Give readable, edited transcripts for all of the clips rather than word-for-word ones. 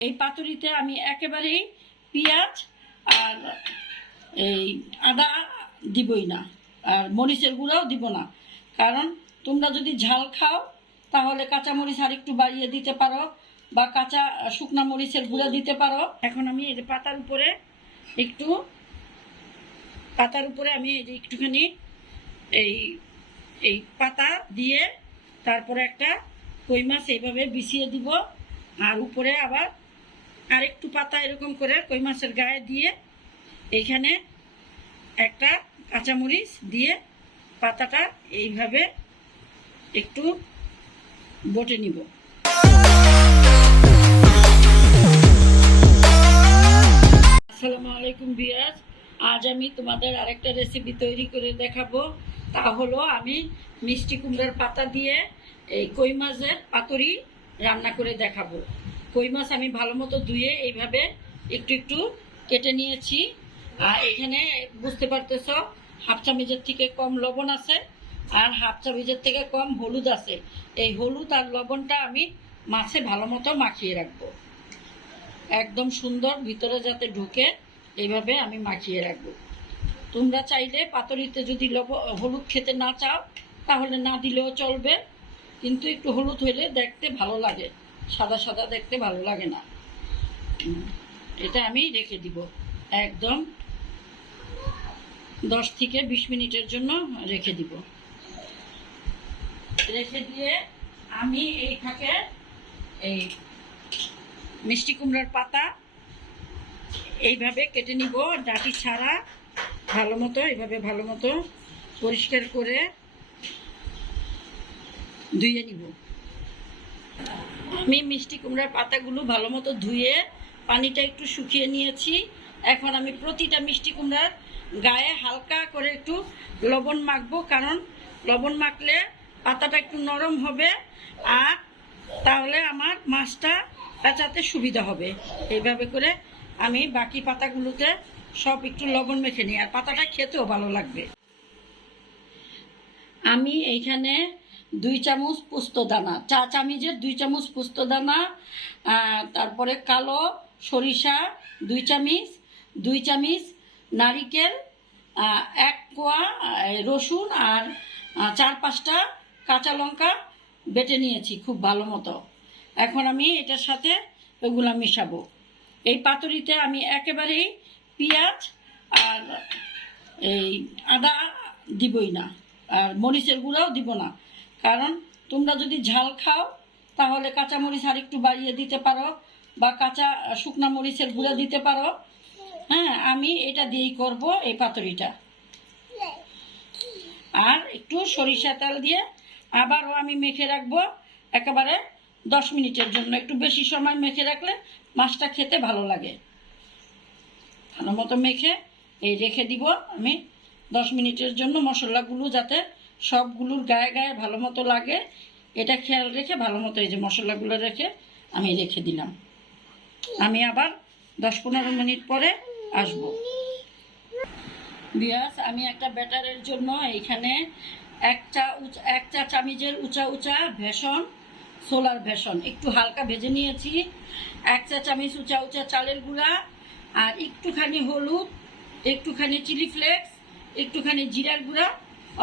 এই পাতুরিতে আমি একেবারেই পেঁয়াজ আর এই আদা দিবই না, আর মরিচের গুঁড়াও দিব না। কারণ তোমরা যদি ঝাল খাও তাহলে কাঁচা মরিচ আর একটু বাড়িয়ে দিতে পারো, বা কাঁচা শুকনা মরিচের গুঁড়া দিতে পারো। এখন আমি এই যে পাতার উপরে আমি এই যে একটুখানি এই এই পাতা দিয়ে তারপরে একটা কই মাছ এইভাবে বিছিয়ে দিব, আর উপরে আবার আরেকটু পাতা এরকম করে কই মাছের গায়ে দিয়ে এইখানে একটা কাঁচামরিচ দিয়ে পাতাটা এইভাবে একটু বটে নিব। আসসালামু আলাইকুম ভিউয়ার্স, আজ আমি তোমাদের আরেকটা রেসিপি তৈরি করে দেখাবো। তা হলো আমি মিষ্টি কুমড়ার পাতা দিয়ে এই কই মাছের পাতুরি রান্না করে দেখাবো। কই মাছ আমি ভালো মতো ধুয়ে এইভাবে একটু একটু কেটে নিয়েছি। এখানে বুঝতে পারতেছ হাফ চামচের থেকে কম লবণ আছে, আর হাফ চামচের থেকে কম হলুদ আছে। এই হলুদ আর লবণটা আমি মাছে ভালো মতো মাখিয়ে রাখবো, একদম সুন্দর ভিতরে যাতে ঢুকে এইভাবে আমি মাখিয়ে রাখবো। তোমরা চাইলে পাতুরিতে যদি হলুদ খেতে না চাও তাহলে না দিলেও চলবে, কিন্তু একটু হলুদ হইলে দেখতে ভালো লাগে, সাদা সাদা দেখতে ভালো লাগে না। এটা আমি রেখে দিব একদম 10 থেকে 20 মিনিটের জন্য রেখে দিব। রেখে দিয়ে আমি এই ফাঁকে এই মিষ্টি কুমড়ার পাতা এইভাবে কেটে নিব, ডাঁটি ছাড়া ভালো মতো এইভাবে ভালো মতো পরিষ্কার করে ধুয়ে নিব। আমি মিষ্টি কুমড়ার পাতাগুলো ভালো মতো ধুয়ে পানিটা একটু শুকিয়ে নিয়েছি। এখন আমি প্রতিটা মিষ্টি কুমড়ার গায়ে হালকা করে একটু লবণ মাখবো, কারণ লবণ মাখলে পাতাটা একটু নরম হবে, আর তাহলে আমার মাছটা পেঁচাতে সুবিধা হবে। এইভাবে করে আমি বাকি পাতাগুলোতে সব একটু লবণ মেখে নিই, আর পাতাটা খেতেও ভালো লাগবে। আমি এইখানে 2 চামচ পোস্তদানা, চা চামচের 2 চামচ পোস্তদানা, তারপরে কালো সরিষা 2 চামচ, 2 চামচ নারিকেল, 1 কোয়া রসুন, আর 4-5টা কাঁচা লঙ্কা বেটে নিয়েছি খুব ভালো মতো। এখন আমি এটার সাথে ওগুলা মেশাবো। এই পাতুরিতে আমি একেবারেই পেঁয়াজ আর এই আদা দিবই না, আর মরিচের গুঁড়াও দিব না। কারণ তোমরা যদি ঝাল খাও তাহলে কাঁচা মরিচ আর একটু বাড়িয়ে দিতে পারো, বা কাঁচা শুকনা মরিচের গুঁড়া দিতে পারো। হ্যাঁ, আমি এটা দিয়েই করব এই পাতুরিটা। আর একটু সরিষা তেল দিয়ে আবারও আমি মেখে রাখবো একেবারে 10 মিনিটের জন্য। একটু বেশি সময় মেখে রাখলে মাছটা খেতে ভালো লাগে। ভালো মতো মেখে এই রেখে দিব আমি 10 মিনিটের জন্য, মশলাগুলো যাতে সবগুলোর গায়ে গায়ে ভালো মতো লাগে এটা খেয়াল রেখে ভালো মতো এই যে মশলাগুলো রেখে আমি রেখে দিলাম। আমি আবার 10-15 মিনিট পরে আসবো। বিয়াস, আমি একটা ব্যাটারের জন্য এইখানে 1 চা চামচের উঁচা বেসন, ছোলার বেসন একটু হালকা ভেজে নিয়েছি, 1 চা চামচ উঁচা চালের গুঁড়া, আর একটুখানি হলুদ, একটুখানি চিলি ফ্লেক্স, একটুখানি জিরার গুঁড়া,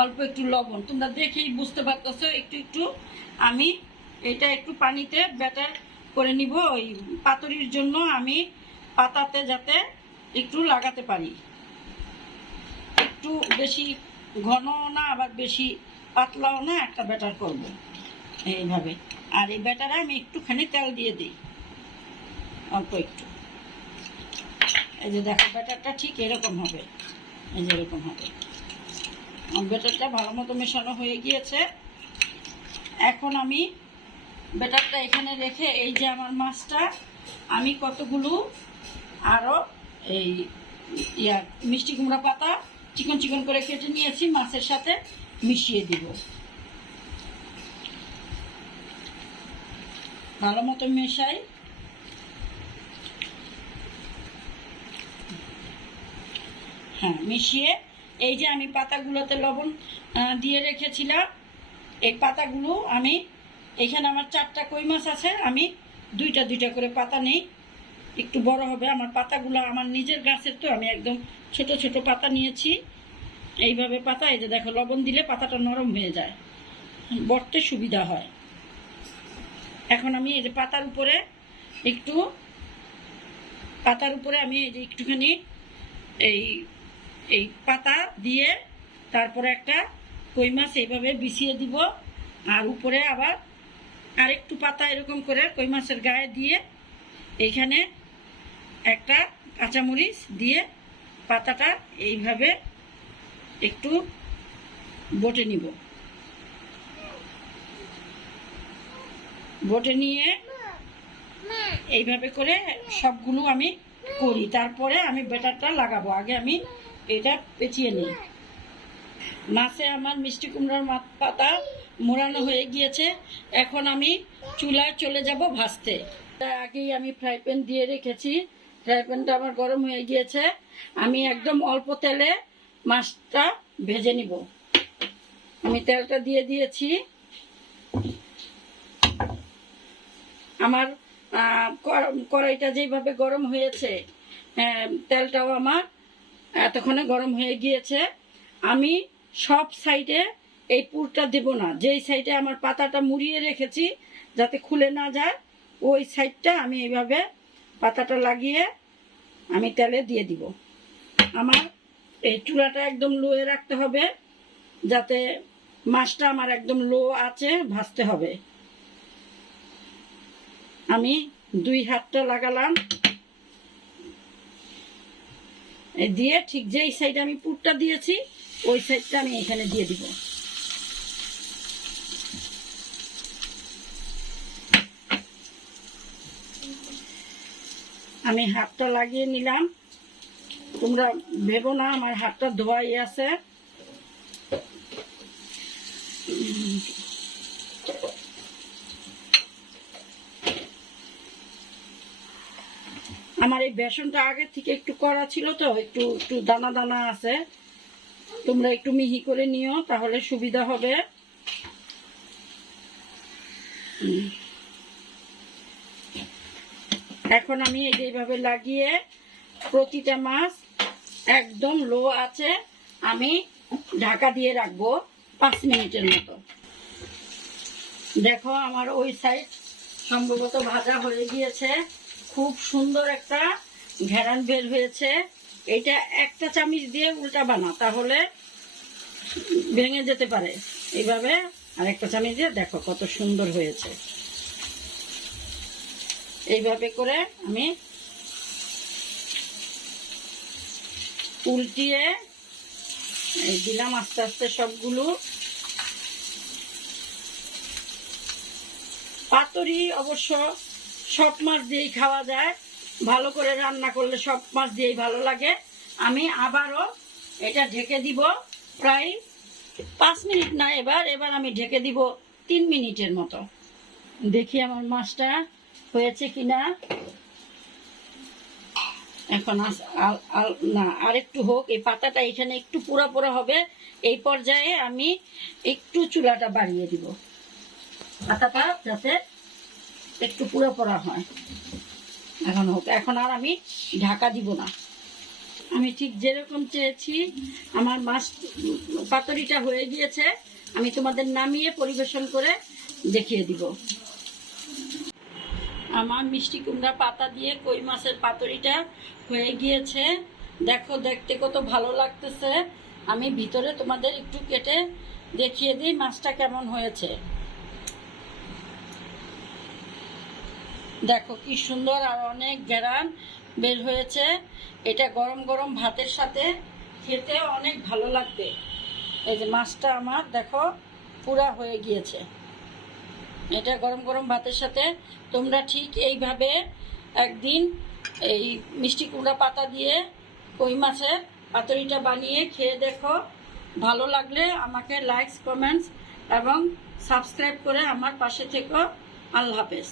অল্প একটু লবণ। তোমরা দেখেই বুঝতে পারতেছো একটু একটু আমি এটা একটু পানিতে ব্যাটার করে নিব, ওই পাতুরির জন্য আমি পাতাতে যাতে একটু লাগাতে পারি। একটু বেশি ঘনও না আবার বেশি পাতলাও না, একটা ব্যাটার করব এইভাবে। আর এই ব্যাটারে আমি একটুখানি তেল দিয়ে দিই, অল্প একটু। এই যে দেখো ব্যাটারটা ঠিক এরকম হবে, এই যে এরকম হবে। ব্যাটারটা ভালো মতো মেশানো হয়ে গিয়েছে। এখন আমি ব্যাটারটা এখানে রেখে এই যে আমার মাছটা আমি কতগুলো আরও এই মিষ্টি কুমড়া পাতা চিকন চিকন করে কেটে নিয়েছি, মাছের সাথে মিশিয়ে দিব। ভালো মতো মেশাই। হ্যাঁ, মিশিয়ে এই যে আমি পাতাগুলোতে লবণ দিয়ে রেখেছিলাম, এই পাতাগুলো আমি এখানে আমার 4টা কই মাছ আছে, আমি 2টা করে পাতা নেই, একটু বড় হবে। আমার পাতাগুলো আমার নিজের গাছের, তো আমি একদম ছোট ছোট পাতা নিয়েছি। এইভাবে পাতা, এই যে দেখো, লবণ দিলে পাতাটা নরম হয়ে যায়, বটতে সুবিধা হয়। এখন আমি এই যে পাতার উপরে আমি এই যে একটুখানি এই এই পাতা দিয়ে তারপরে একটা কই মাছ এইভাবে বিছিয়ে দিব, আর উপরে আবার আরেকটু পাতা এরকম করে কই মাছের গায়ে দিয়ে এইখানে একটা কাঁচামরিচ দিয়ে পাতাটা এইভাবে একটু বটে নিব। বটে নিয়ে এইভাবে করে সবগুলো আমি করি, তারপরে আমি ব্যাটারটা লাগাবো। আগে আমি এটা পেঁচিয়ে নিই। মাছে আমার মিষ্টি কুমড়ার পাতা মোড়ানো হয়ে গিয়েছে। এখন আমি চুলায় চলে যাব ভাজতে। তার আগেই আমি ফ্রাই প্যান দিয়ে রেখেছি। ফ্রাই প্যানটা আমার গরম হয়ে গিয়েছে। আমি একদম অল্প তেলে মাছটা ভেজে নিব। আমি তেলটা দিয়ে দিয়েছি। আমার কড়াইটা যেভাবে গরম হয়েছে, তেলটাও আমার এতক্ষণে গরম হয়ে গিয়েছে। আমি সব সাইডে এই পুরটা দেব না, যেই সাইডে আমার পাতাটা মুড়িয়ে রেখেছি যাতে খুলে না যায়, ওই সাইডটা আমি এইভাবে পাতাটা লাগিয়ে আমি তেলে দিয়ে দিব। আমার এই চুলাটা একদম লোয়ে রাখতে হবে, যাতে মাছটা আমার একদম লো আছে ভাজতে হবে। আমি 2 হাতটা লাগালাম, দিয়ে ঠিক যেই সাইডে আমি পুরটা দিয়েছি ওই সাইডটা আমি এখানে দিয়ে দিব। আমি হাতটা লাগিয়ে নিলাম। তোমরা ভেবো না আমার হাতটা ধোয়াই আছে। আমার এই বেসনটা আগে থেকে একটু করা ছিল, তো একটু একটু দানা দানা আছে। তোমরা একটু মিহি করে নিও, তাহলে সুবিধা হবে। এখন আমি এইভাবে লাগিয়ে প্রতিটা মাছ একদম লো আছে আমি ঢাকা দিয়ে রাখবো 5 মিনিটের মতো। দেখো আমার ওই সাইড সম্ভবত ভাজা হয়ে গিয়েছে। খুব সুন্দর একটা ঘেরান বের হয়েছে। এটা একটা চামচ দিয়ে উল্টাবা না, তাহলে ভেঙে যেতে পারে। এইভাবে আরেকটা চামচ দিয়ে দেখো কত সুন্দর হয়েছে। এইভাবে করে আমি উল্টিয়ে দিলাম আস্তে আস্তে সবগুলো। পাতুরি অবশ্য সব মাছ দিয়েই খাওয়া যায়, ভালো করে রান্না করলে সব মাছ দিয়েই ভালো লাগে। আমি আবারও এটা ঢেকে দিব প্রায় 5 মিনিট না, এবার আমি ঢেকে দিব 3 মিনিটের মতো। দেখি আমার মাছটা হয়েছে কিনা। এখন না, আরেকটু হোক, এই পাতাটা এখানে একটু পোড়া পোড়া হবে। এই পর্যায়ে আমি একটু চুলাটা বাড়িয়ে দিব, পাতাটা যাতে একটু পোড়া পোড়া হয়। এখন হোক, এখন আর আমি ঢাকা দিব না। আমি ঠিক যেরকম চেয়েছি আমার মাছ পাতুরিটা হয়ে গিয়েছে। আমি তোমাদের নামিয়ে পরিবেশন করে দেখিয়ে দিব। আমার মিষ্টি কুমড়া পাতা দিয়ে কই মাছের পাতুরিটা হয়ে গিয়েছে। দেখো, দেখতে কত ভালো লাগতেছে। আমি ভিতরে তোমাদের একটু কেটে দেখিয়ে দিই মাছটা কেমন হয়েছে। দেখো কি সুন্দর, আর অনেক ঘেরান বের হয়েছে। এটা গরম গরম ভাতের সাথে খেতে অনেক ভালো লাগবে। এই যে মাছটা আমার দেখো পুরা হয়ে গিয়েছে। এটা গরম গরম ভাতের সাথে তোমরা ঠিক এইভাবে একদিন এই মিষ্টি কুমড়া পাতা দিয়ে কই মাছের পাতুরিটা বানিয়ে খেয়ে দেখো। ভালো লাগলে আমাকে লাইক, কমেন্টস এবং সাবস্ক্রাইব করে আমার পাশে থেকো। আল্লাহ হাফেজ।